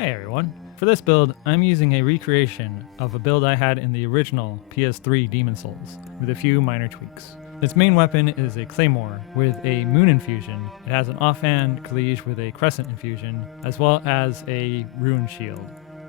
Hey everyone, for this build I'm using a recreation of a build I had in the original PS3 Demon Souls, with a few minor tweaks. Its main weapon is a Claymore with a Moon infusion. It has an offhand Kilij with a Crescent infusion, as well as a Rune shield.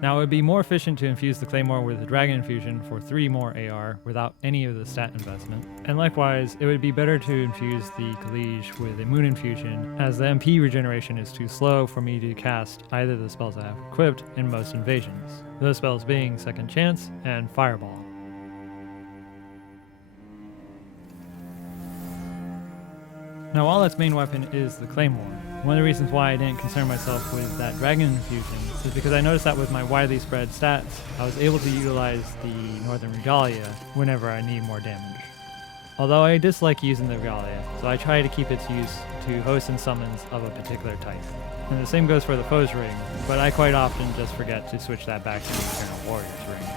Now it would be more efficient to infuse the Claymore with a Dragon infusion for 3 more AR without any of the stat investment. And likewise, it would be better to infuse the Kilij with a Moon infusion, as the MP regeneration is too slow for me to cast either of the spells I have equipped in most invasions. Those spells being Second Chance and Fireball. Now while its main weapon is the Claymore, one of the reasons why I didn't concern myself with that Dragon infusion is because I noticed that with my widely spread stats, I was able to utilize the Northern Regalia whenever I need more damage. Although I dislike using the Regalia, so I try to keep its use to hosts and summons of a particular type. And the same goes for the Foe's Ring, but I quite often just forget to switch that back to the Eternal Warrior's Ring.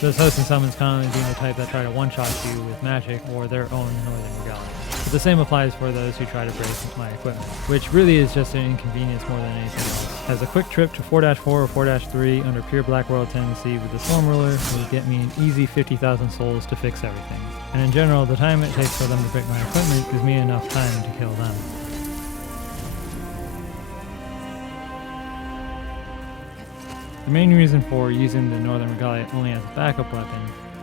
Those hosts and summons commonly being the type that try to one-shot you with magic or their own Northern Regalia. But the same applies for those who try to break my equipment, which really is just an inconvenience more than anything else. As a quick trip to 4-4 or 4-3 under pure Black World tendency with the Storm Ruler will get me an easy 50,000 souls to fix everything. And in general, the time it takes for them to break my equipment gives me enough time to kill them. The main reason for using the Northern Regalia only as a backup weapon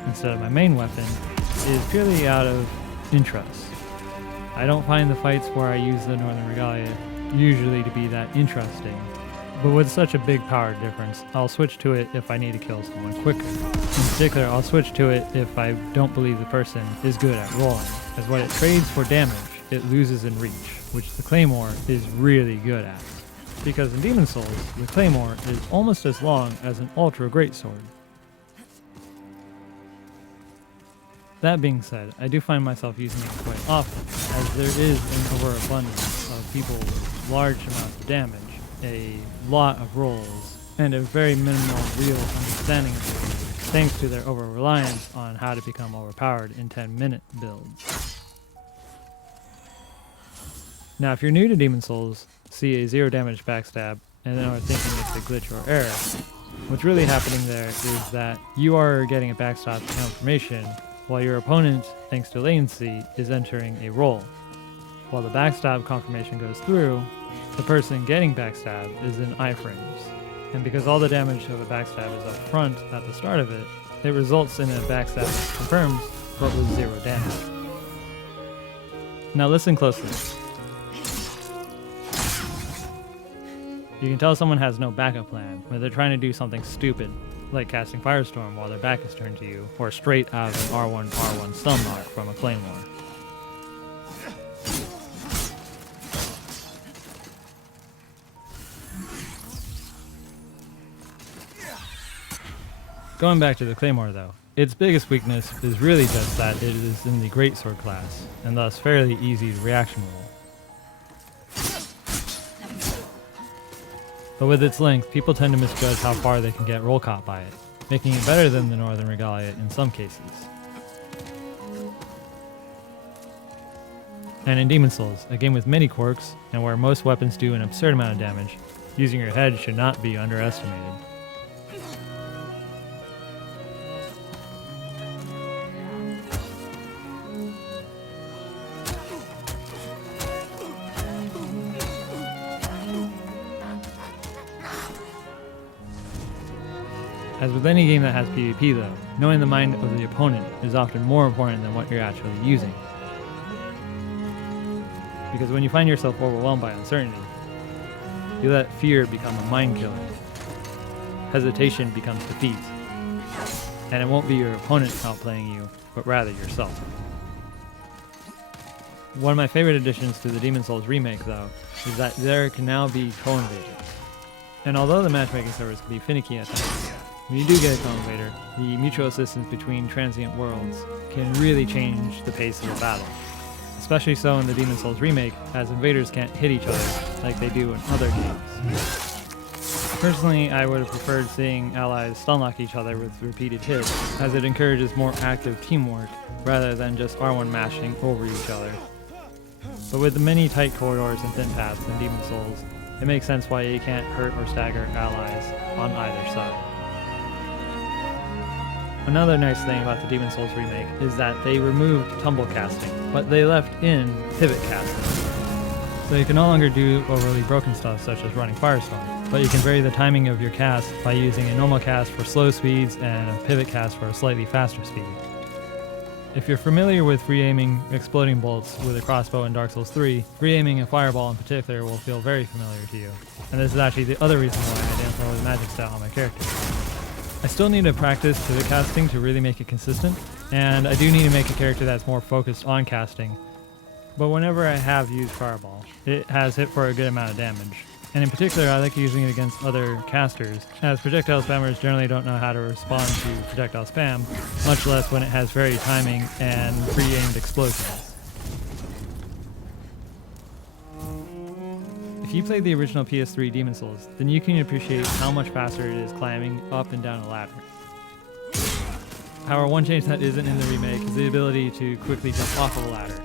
instead of my main weapon is purely out of interest. I don't find the fights where I use the Northern Regalia usually to be that interesting, but with such a big power difference, I'll switch to it if I need to kill someone quicker. In particular, I'll switch to it if I don't believe the person is good at rolling, as when it trades for damage, it loses in reach, which the Claymore is really good at. Because in Demon Souls, the Claymore is almost as long as an Ultra Greatsword. That being said, I do find myself using it quite often, as there is an overabundance of people with large amounts of damage, a lot of rolls, and a very minimal real understanding of it, thanks to their over-reliance on how to become overpowered in 10-minute builds. Now if you're new to Demon Souls, see a 0 damage backstab, and then are thinking it's a glitch or error, what's really happening there is that you are getting a backstab confirmation, while your opponent, thanks to latency, is entering a roll. While the backstab confirmation goes through, the person getting backstab is in iframes. And because all the damage of a backstab is up front at the start of it, it results in a backstab that confirms, but with 0 damage. Now listen closely. You can tell someone has no backup plan when they're trying to do something stupid, like casting Firestorm while their back is turned to you, or straight out of an R1 stun lock from a Claymore. Going back to the Claymore though, its biggest weakness is really just that it is in the Greatsword class, and thus fairly easy to reaction roll. But with its length, people tend to misjudge how far they can get roll caught by it, making it better than the Northern Regalia in some cases. And in Demon Souls, a game with many quirks, and where most weapons do an absurd amount of damage, using your head should not be underestimated. As with any game that has PvP though, knowing the mind of the opponent is often more important than what you're actually using. Because when you find yourself overwhelmed by uncertainty, you let fear become a mind killer. Hesitation becomes defeat. And it won't be your opponent outplaying you, but rather yourself. One of my favorite additions to the Demon Souls remake though, is that there can now be co-invaders. And although the matchmaking servers can be finicky at times, when you do get a co-invader, the mutual assistance between transient worlds can really change the pace of the battle. Especially so in the Demon Souls remake, as invaders can't hit each other like they do in other games. Personally, I would have preferred seeing allies stunlock each other with repeated hits, as it encourages more active teamwork rather than just R1 mashing over each other. But with the many tight corridors and thin paths in Demon Souls, it makes sense why you can't hurt or stagger allies on either side. Another nice thing about the Demon's Souls remake is that they removed tumble casting, but they left in pivot casting. So you can no longer do overly broken stuff such as running Firestorm, but you can vary the timing of your cast by using a normal cast for slow speeds and a pivot cast for a slightly faster speed. If you're familiar with re-aiming exploding bolts with a crossbow in Dark Souls 3, re-aiming a fireball in particular will feel very familiar to you. And this is actually the other reason why I didn't roll the magic stat on my character. I still need to practice pivot casting to really make it consistent, and I do need to make a character that's more focused on casting. But whenever I have used Fireball, it has hit for a good amount of damage. And in particular, I like using it against other casters, as projectile spammers generally don't know how to respond to projectile spam, much less when it has varied timing and pre-aimed explosions. If you played the original PS3 Demon's Souls, then you can appreciate how much faster it is climbing up and down a ladder. However, one change that isn't in the remake is the ability to quickly jump off of a ladder.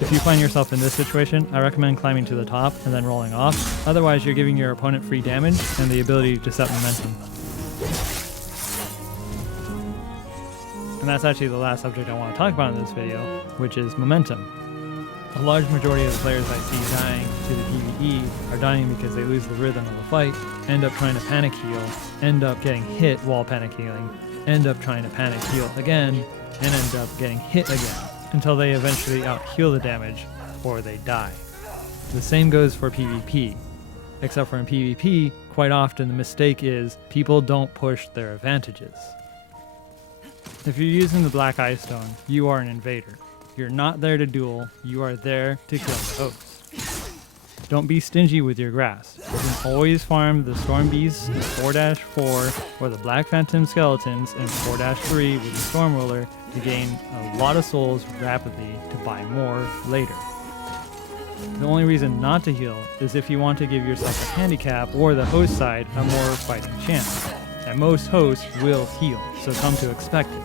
If you find yourself in this situation, I recommend climbing to the top and then rolling off, otherwise you're giving your opponent free damage and the ability to set momentum. And that's actually the last subject I want to talk about in this video, which is momentum. A large majority of the players I see dying to the PvE are dying because they lose the rhythm of the fight, end up trying to panic heal, end up getting hit while panic healing, end up trying to panic heal again, and end up getting hit again, until they eventually out-heal the damage, or they die. The same goes for PvP, except for in PvP, quite often the mistake is people don't push their advantages. If you're using the Black Ice Stone, you are an invader. You're not there to duel, you are there to kill the host. Don't be stingy with your grass. You can always farm the Storm Beasts in 4-4 or the Black Phantom Skeletons in 4-3 with the Storm Ruler to gain a lot of souls rapidly to buy more later. The only reason not to heal is if you want to give yourself a handicap or the host side a more fighting chance. And most hosts will heal, so come to expect it.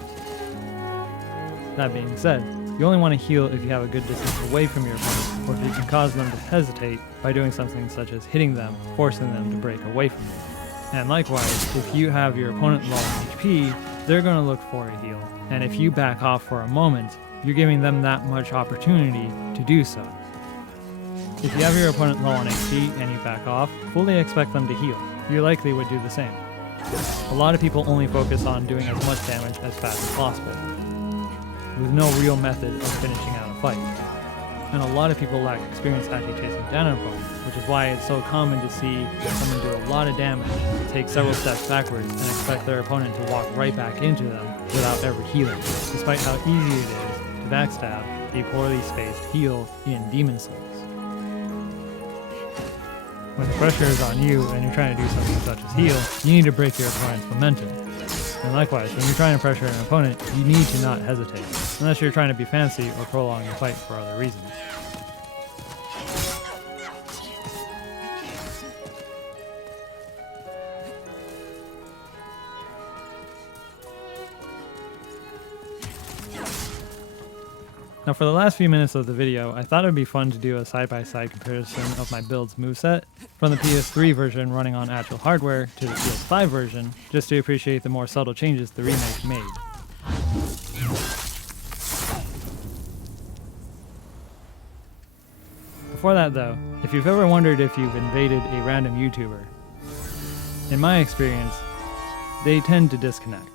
That being said, you only want to heal if you have a good distance away from your opponent, or if you can cause them to hesitate by doing something such as hitting them, forcing them to break away from you. And likewise, if you have your opponent low on HP, they're going to look for a heal. And if you back off for a moment, you're giving them that much opportunity to do so. If you have your opponent low on HP and you back off, fully expect them to heal. You likely would do the same. A lot of people only focus on doing as much damage as fast as possible, with no real method of finishing out a fight. And a lot of people lack experience actually chasing down an opponent, which is why it's so common to see someone do a lot of damage, take several steps backwards, and expect their opponent to walk right back into them without ever healing, despite how easy it is to backstab a poorly spaced heal in Demon's Souls. When the pressure is on you and you're trying to do something such as heal, you need to break your opponent's momentum. And likewise, when you're trying to pressure an opponent, you need to not hesitate, unless you're trying to be fancy or prolong the fight for other reasons. Now for the last few minutes of the video, I thought it would be fun to do a side-by-side comparison of my build's moveset from the PS3 version running on actual hardware to the PS5 version, just to appreciate the more subtle changes the remake made. Before that though, if you've ever wondered if you've invaded a random YouTuber, in my experience, they tend to disconnect.